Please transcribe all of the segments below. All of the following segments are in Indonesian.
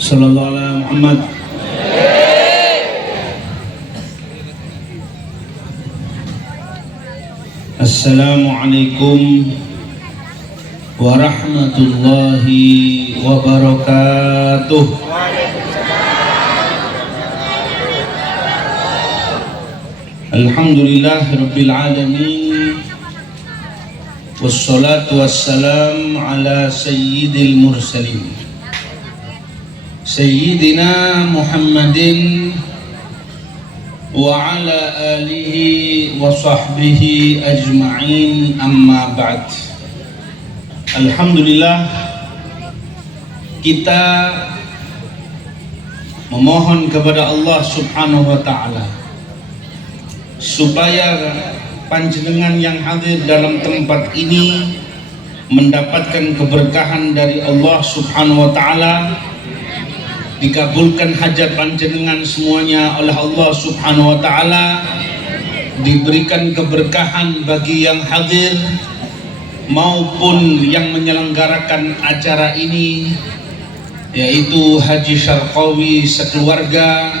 Sallallahu alaihi Muhammad. Assalamualaikum warahmatullahi wabarakatuh. Alhamdulillah rabbil alamin. Wassalatu wassalam ala sayyidil mursalin Sayyidina Muhammadin wa ala alihi wa sahbihi ajma'in, amma ba'd. Alhamdulillah, kita memohon kepada Allah subhanahu wa ta'ala supaya panjenengan yang hadir dalam tempat ini mendapatkan keberkahan dari Allah subhanahu wa ta'ala, dikabulkan hajat panjenengan semuanya oleh Allah subhanahu wa ta'ala, diberikan keberkahan bagi yang hadir maupun yang menyelenggarakan acara ini, yaitu Haji Syarqawi sekeluarga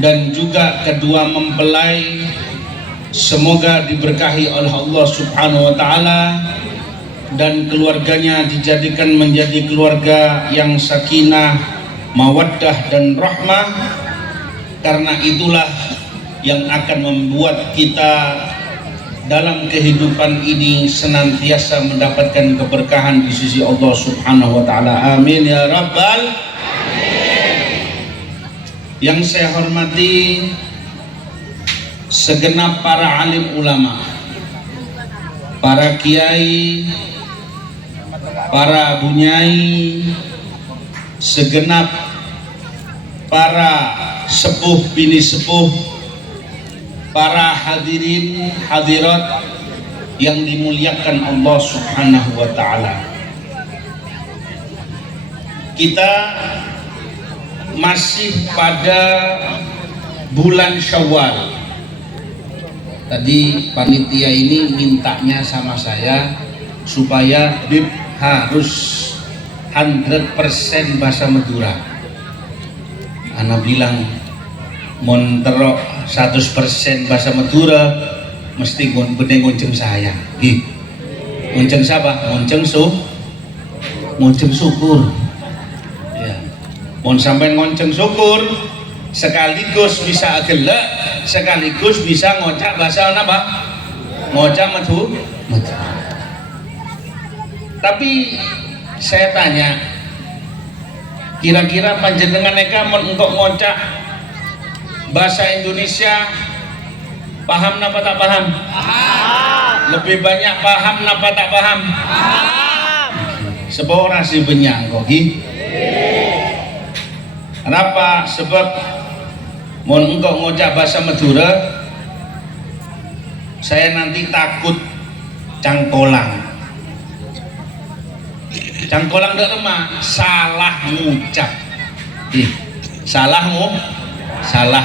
dan juga kedua mempelai. Semoga diberkahi oleh Allah subhanahu wa ta'ala dan keluarganya dijadikan menjadi keluarga yang sakinah, mawaddah dan rahmah, karena itulah yang akan membuat kita dalam kehidupan ini senantiasa mendapatkan keberkahan di sisi Allah subhanahu wa ta'ala. Amin ya rabbal amin. Yang saya hormati segenap para alim ulama, para kiai, para bunyai, segenap para sepuh bini sepuh, para hadirin hadirat yang dimuliakan Allah subhanahu wa ta'ala. Kita masih pada bulan Syawal. Tadi panitia ini mintanya sama saya supaya Bib harus 100% bahasa Madura. Ana bilang mon terok 100% bahasa Madura mesti bener ngonceng saya. Ngonceng siapa? Ngonceng syukur. Ya. Mon sampai ngonceng syukur sekaligus bisa gelek, sekaligus bisa ngocak bahasa apa? Ngocak Madura. Tapi saya tanya, kira-kira panjenengan neka untuk ngocak bahasa Indonesia paham napa tak paham? Paham. Lebih banyak paham napa tak paham? Paham. Sepora sih banyak kok. Kenapa? Sebab mau engkau ngocak bahasa Madura, saya nanti takut cangkolang. Cangkolang dak lemah, salah ngucap. Salah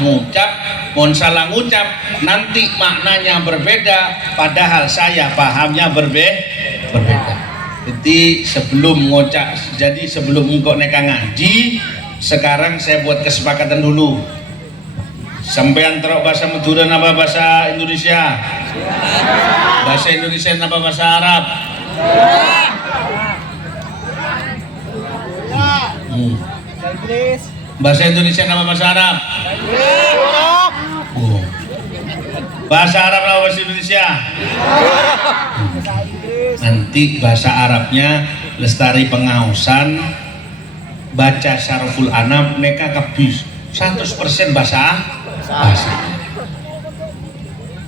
ngucap, mohon salah ngucap, nanti maknanya berbeda, padahal saya pahamnya berbeda. Jadi sebelum ngocak, jadi sebelum engkau neka ngaji, sekarang saya buat kesepakatan dulu. Sampean terok bahasa Madura napa bahasa Indonesia? Bahasa Indonesia napa bahasa Arab? Bahasa Indonesia nama bahasa Arab? Bahasa Arab nama bahasa Indonesia? Nanti bahasa Arabnya Lestari Pengausan baca Syaraful Anam mereka kabis 100% bahasa.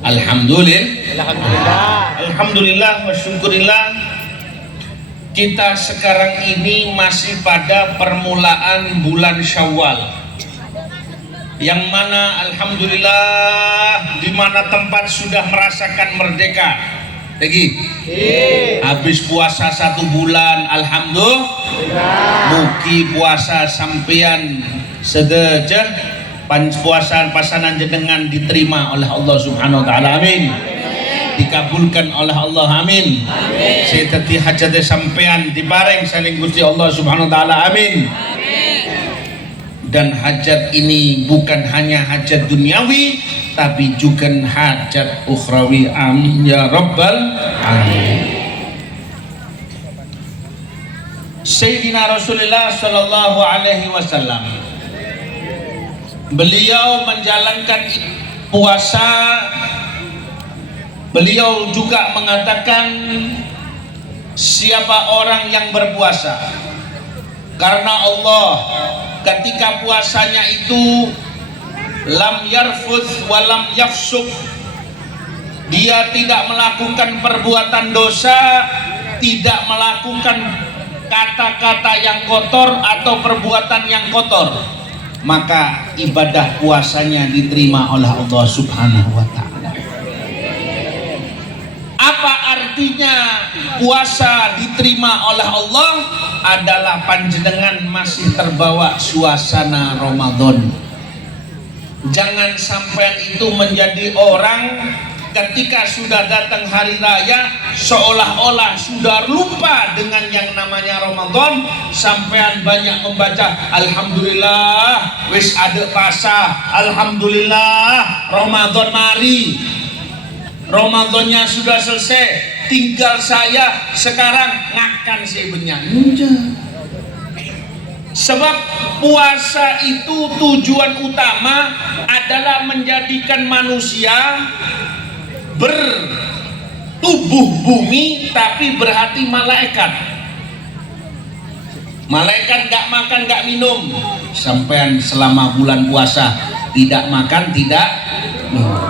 Alhamdulillah wa syukurillah. Kita sekarang ini masih pada permulaan bulan Syawal, yang mana alhamdulillah di mana tempat sudah merasakan merdeka. Lagi habis puasa 1 bulan, alhamdulillah. Mugi puasa sampean sedejah puasa pasanan jenengan diterima oleh Allah subhanahu wa ta'ala. Amin. Dikabulkan oleh Allah. Amin. Saya tadi hajat sampean dibareng saling Gusti Allah subhanahu wa ta'ala. Amin. dan hajat ini bukan hanya hajat duniawi tapi juga hajat ukhrawi. Amin ya rabbal alamin. Sayyidina Rasulullah sallallahu alaihi wasallam, beliau menjalankan puasa. Beliau juga mengatakan, siapa orang yang berpuasa karena Allah, ketika puasanya itu lam yarfuth wa lam yafsuk, dia tidak melakukan perbuatan dosa, tidak melakukan kata-kata yang kotor atau perbuatan yang kotor, maka ibadah puasanya diterima oleh Allah Subhanahu wa ta'ala. Apa artinya puasa diterima oleh Allah? Adalah panjenengan masih terbawa suasana Ramadan. Jangan sampai itu menjadi orang ketika sudah datang hari raya seolah-olah sudah lupa dengan yang namanya Ramadan. Sampean banyak membaca alhamdulillah wis ada pasah, alhamdulillah Ramadan mari, Ramadannya sudah selesai, tinggal saya sekarang ngakan sebenarnya. Sebab puasa itu tujuan utama adalah menjadikan manusia bertubuh bumi tapi berhati malaikat. Malaikat gak makan gak minum, sampean selama bulan puasa tidak makan tidak minum.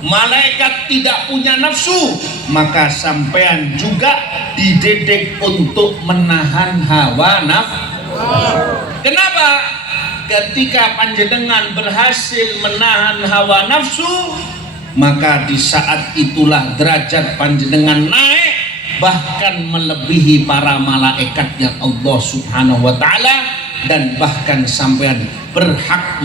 Malaikat tidak punya nafsu, maka sampean juga dididik untuk menahan hawa nafsu. Kenapa? Ketika panjenengan berhasil menahan hawa nafsu, maka di saat itulah derajat panjenengan naik, bahkan melebihi para malaikat yang Allah Subhanahu wa ta'ala, dan bahkan sampean berhak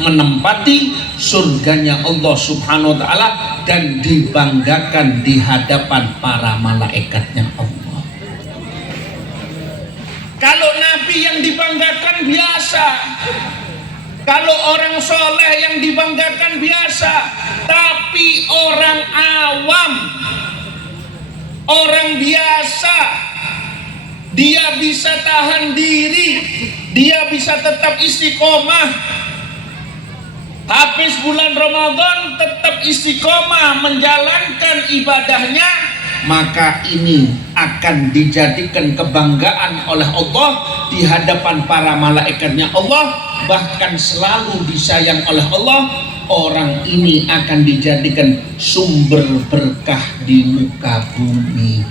menempati surganya Allah Subhanahu wa ta'ala dan dibanggakan di hadapan para malaikatnya Allah. Kalau nabi yang dibanggakan biasa, kalau orang soleh yang dibanggakan biasa, tapi orang awam, orang biasa, dia bisa tahan diri, dia bisa tetap istiqomah. Habis bulan Ramadan tetap istiqomah menjalankan ibadahnya, maka ini akan dijadikan kebanggaan oleh Allah di hadapan para malaikatnya Allah, bahkan selalu disayang oleh Allah. Orang ini akan dijadikan sumber berkah di muka bumi,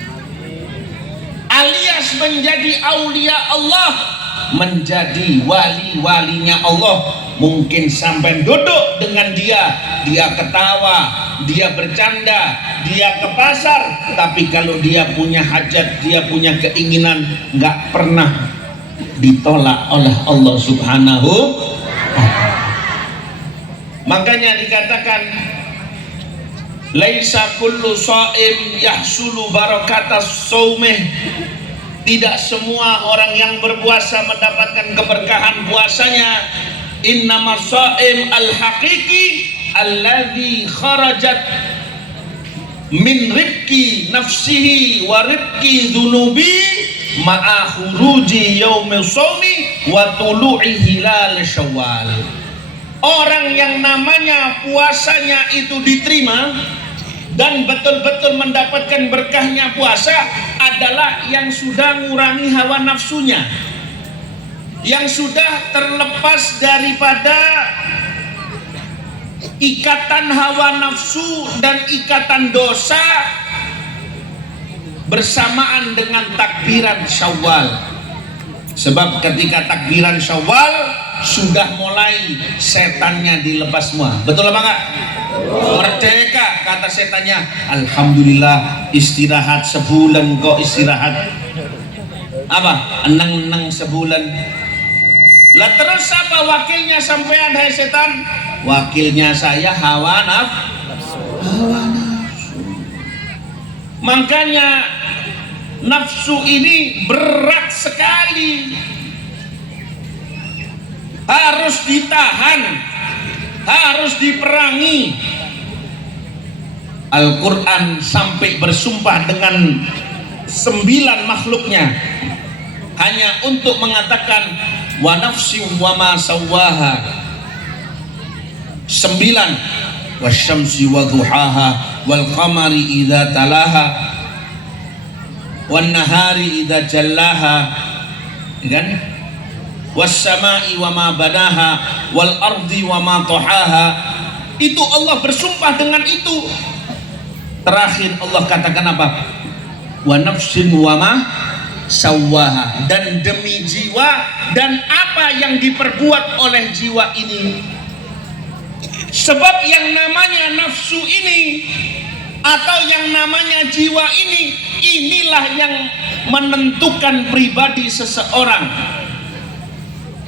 alias menjadi aulia Allah, menjadi wali-walinya Allah. Mungkin sampai duduk dengan dia ketawa, dia bercanda, dia ke pasar, tapi kalau dia punya hajat, dia punya keinginan, nggak pernah ditolak oleh Allah Subhanahu wa ta'ala. Makanya dikatakan laisa kullu shaim yahsulu barakatas shaumih. Tidak semua orang yang berpuasa mendapatkan keberkahan puasanya. Innama shaim al-haqiqi alladzi kharajat min ribki nafsihi wa ribki dhunubi ma'a khuruji yaumil shaumi wa tulu'i hilal syawal. Orang yang namanya puasanya itu diterima dan betul-betul mendapatkan berkahnya puasa adalah yang sudah mengurangi hawa nafsunya, yang sudah terlepas daripada ikatan hawa nafsu dan ikatan dosa bersamaan dengan takbiran Syawal. Sebab ketika takbiran Syawal sudah mulai setannya dilepas semua. Betul apa enggak? Merdeka, kata setannya. Alhamdulillah, istirahat sebulan kok istirahat. Apa? Eneng-eneng sebulan. Lah terus apa wakilnya sampean, hai setan? Wakilnya saya hawa nafsu. Hawa nafsu. Makanya nafsu ini berat sekali. harus ditahan, harus diperangi. Al-Quran sampai bersumpah dengan 9 makhluknya hanya untuk mengatakan wa nafsi wa ma sawwaha. 9, wasyamsi wa duhaha wal qamari idza talaha wan nahari idza jallaha, kan? Was samai wa ma banaha wal ardi wa ma tahaha. Itu Allah bersumpah dengan itu. Terakhir Allah katakan apa? Wa nafsin wa ma sawwaha, dan demi jiwa dan apa yang diperbuat oleh jiwa ini. Sebab yang namanya nafsu ini atau yang namanya jiwa ini, inilah yang menentukan pribadi seseorang.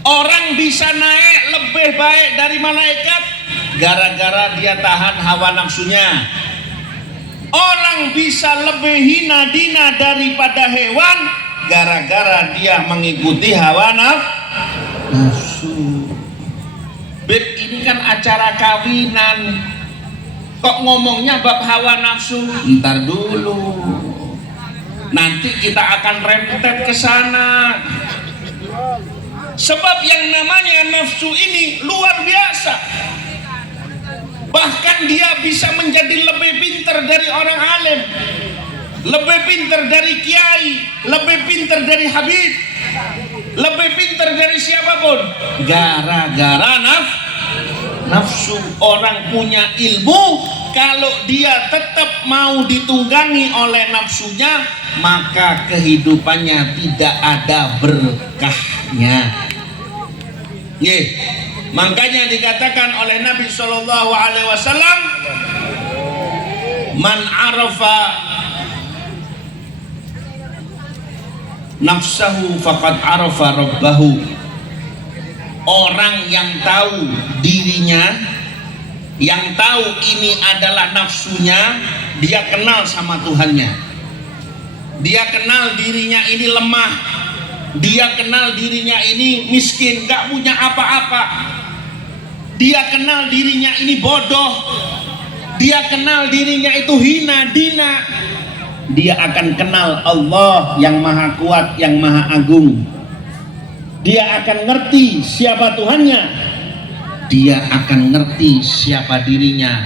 Orang bisa naik lebih baik dari malaikat gara-gara dia tahan hawa nafsunya. Orang bisa lebih hina dina daripada hewan gara-gara dia mengikuti hawa nafsu. Beb, ini kan acara kawinan, kok ngomongnya bab hawa nafsu? Ntar dulu, nanti kita akan rentet ke sana. Sebab yang namanya nafsu ini luar biasa. Bahkan dia bisa menjadi lebih pintar dari orang alim, lebih pintar dari kiai, lebih pintar dari habib, lebih pintar dari siapapun. Gara-gara nafsu. Orang punya ilmu, kalau dia tetap mau ditunggangi oleh nafsunya, maka kehidupannya tidak ada berkahnya. Makanya dikatakan oleh Nabi Shallallahu Alaihi Wasallam, man arafa nafsahu faqad arafa rabbahu. Orang yang tahu dirinya, yang tahu ini adalah nafsunya, dia kenal sama Tuhannya. Dia kenal dirinya ini lemah, dia kenal dirinya ini miskin, gak punya apa-apa. Dia kenal dirinya ini bodoh, dia kenal dirinya itu hina dina. Dia akan kenal Allah yang maha kuat, yang maha agung. Dia akan ngerti siapa Tuhannya, dia akan ngerti siapa dirinya.